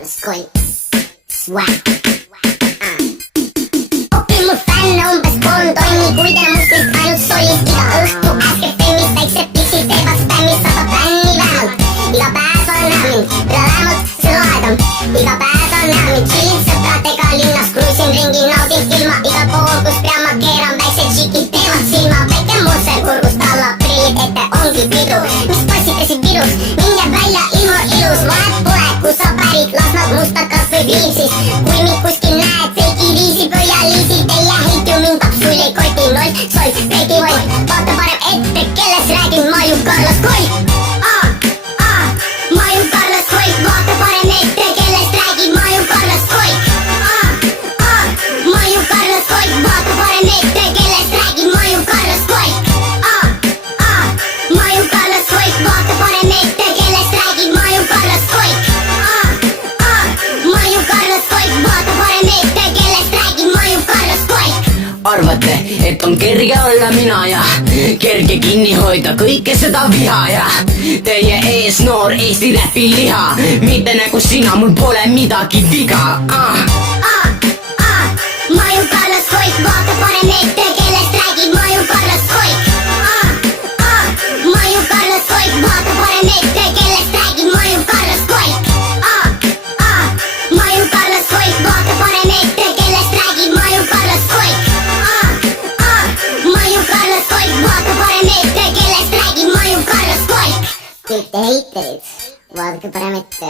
Carlos Coll. Swag. Okei, mun fänne umbes pool tonni, kuid enam musklist ainult solist. Iga õhtu äske femmis, väiksed piksid teevad spämmis, 100 bänni vähemalt. Iga päev on näha mind, vähemalt see laedam. Iga päev on näha mind, chillin sõpradega linnas, kruiisin ringi, naudin ilma. Igal pool, kus pean ma keeran, väiksed tšikid teevad silma. Väike murser kurgust alla, prillid ette, ongi pidu. Mis passitasid virus, mind jääb välja ilma ilus. Vahet pole, kus sa pärit, las nad mustad kas või Viimsis. Kui mind kuskil näed, feiki viisi pöialiisil. Teie heit ju mind absoli koti, noll, soll, feiki holl. Vaata parem ette, kellest räägin, ma ju Carlos Coll. Ma ju Carlos Coll, vaata parem ette, kellest räägin, ma ju Carlos Coll. Ma ju Carlos Coll, vaata parem ette, kellest räägin, ma ju Carlos Coll. Ma ju Carlos Coll, vaata parem ette, kellest räägin, ma ju Carlos Coll. Ma ju Carlos Coll, vaata parem ette, kellest räägin, ma ju Carlos Coll. Arvate, et on kerge olla mina ja kerge kinni hoida kõike seda viha ja teie ees noor Eesti räpi liha, mitte nagu sina, mul pole midagi viga. Ma ju Carlos Coll, vaata parem ette, kellest räägin, ma ju Carlos Coll. Ma ju Carlos Coll, vaata parem ette, kellest räägin, ma ju Carlos Coll. Ma ju Carlos Coll, vaata parem ette, kellest räägin, ma ju Carlos Coll. Ma ju Carlos Coll, vaata parem ette, kellest räägin, ma ju Carlos Coll. Kõik te heiterid, vaadake parem ette.